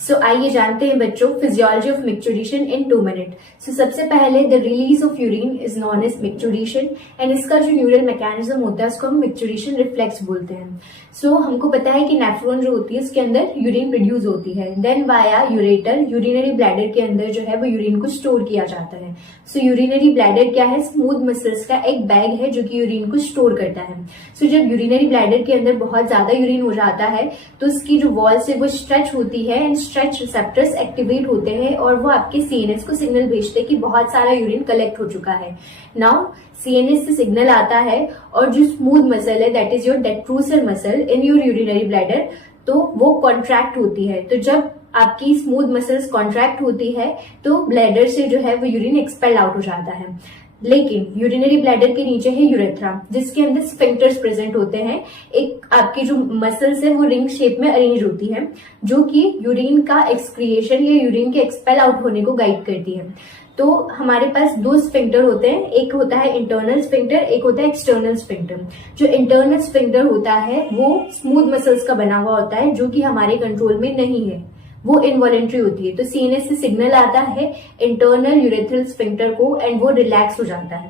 सो आइए जानते हैं बच्चों physiology of micturition in 2 minute. So सबसे पहले the release of urine is known as micturition and इसका जो न्यूरल मैकेनिज्म होता है उसको हम मिक्चुरेशन रिफ्लेक्स बोलते हैं। सो हमको पता है कि नेफ्रॉन जो होती है उसके अंदर यूरिन प्रोड्यूस होती है, then via ureter urinary bladder के अंदर जो है वो यूरिन को स्टोर किया जाता है। सो यूरिनरी ब्लैडर क्या है? स्मूथ मसल्स का एक बैग है जो कि यूरिन को स्टोर करता है। सो जब यूरिनरी ब्लैडर के अंदर बहुत ज्यादा यूरिन हो जाता है तो उसकी जो वॉल्स है वो स्ट्रेच होती है एंड स्ट्रेच रिसेप्टर्स एक्टिवेट होते हैं और वो आपके सीएनएस को सिग्नल भेजते हैं कि बहुत सारा यूरिन कलेक्ट हो चुका है। नाउ सीएनएस से सिग्नल आता है और जो स्मूथ मसल है that is your detrusor muscle in your urinary bladder, तो वो कॉन्ट्रैक्ट होती है। तो जब आपकी स्मूथ मसल्स कॉन्ट्रैक्ट होती है तो ब्लैडर से जो है वो यूरिन एक्सपेल आउट हो जाता है। लेकिन यूरिनरी ब्लैडर के नीचे है यूरेथ्रा जिसके अंदर स्फिंक्टर्स प्रेजेंट होते हैं। एक आपकी जो मसल्स है वो रिंग शेप में अरेंज होती है जो कि यूरिन का एक्सक्रिएशन या यूरिन के एक्सपेल आउट होने को गाइड करती है। तो हमारे पास 2 स्फिंक्टर होते हैं, एक होता है इंटरनल स्फिंक्टर, एक होता है एक्सटर्नल स्फिंक्टर। जो इंटरनल स्फिंक्टर होता है वो स्मूथ मसल्स का बना हुआ होता है जो कि हमारे कंट्रोल में नहीं है, वो इनवॉलेंट्री होती है। तो सीएनएस से सिग्नल आता है इंटरनल यूरेथ्रल स्फिंक्टर को एंड वो रिलैक्स हो जाता है।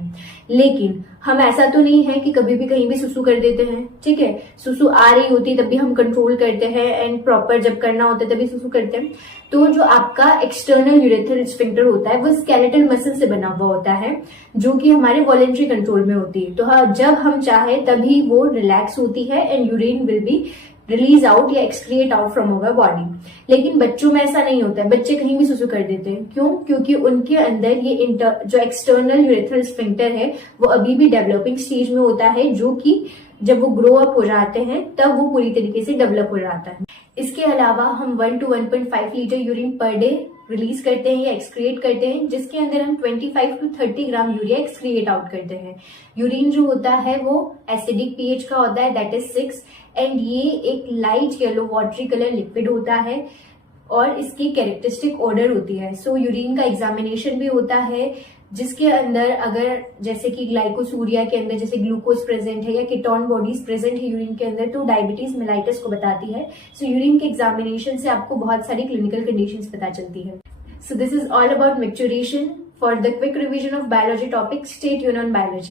लेकिन हम ऐसा तो नहीं है कि कभी भी कहीं भी सुसु कर देते हैं, ठीक है। सुसु आ रही होती है तब भी हम कंट्रोल करते हैं एंड प्रॉपर जब करना होता है तभी सुसु करते हैं। तो जो आपका एक्सटर्नल यूरेथ्रल स्फिंक्टर होता है वो स्केलेटल मसल से बना हुआ होता है जो कि हमारे वॉलेंट्री कंट्रोल में होती है। तो हाँ, जब हम चाहे तभी वो रिलैक्स होती है and urine will be release out या excrete out from our body. लेकिन बच्चों में ऐसा नहीं होता है, बच्चे कहीं भी सुसु कर देते हैं। क्यों? क्योंकि उनके अंदर ये जो एक्सटर्नल यूरेथ्रल स्फिंक्टर है वो अभी भी डेवलपिंग स्टेज में होता है, जो कि जब वो ग्रो अप हो जाते हैं तब वो पूरी तरीके से डेवलप हो जाता है। इसके अलावा हम 1 to 1.5 litre urine per day release करते हैं या एक्सक्रिएट करते हैं, जिसके अंदर हम 25 to 30 gram urea excrete out करते हैं। यूरिन जो होता है वो एसिडिक पीएच का होता है दैट इज 6 एंड ये एक light yellow watery colour liquid होता है और इसकी कैरेक्टरिस्टिक ऑर्डर होती है। सो यूरिन का एग्जामिनेशन भी होता है जिसके अंदर अगर जैसे कि ग्लाइकोसूरिया के अंदर जैसे ग्लूकोज प्रेजेंट है या कीटोन बॉडीज प्रेजेंट है यूरिन के अंदर तो डायबिटीज मेलाइटिस को बताती है। सो यूरिन के एग्जामिनेशन से आपको बहुत सारी क्लिनिकल कंडीशंस पता चलती है। So this is all about micturition. For the quick revision of biology topic, stay tuned on biology.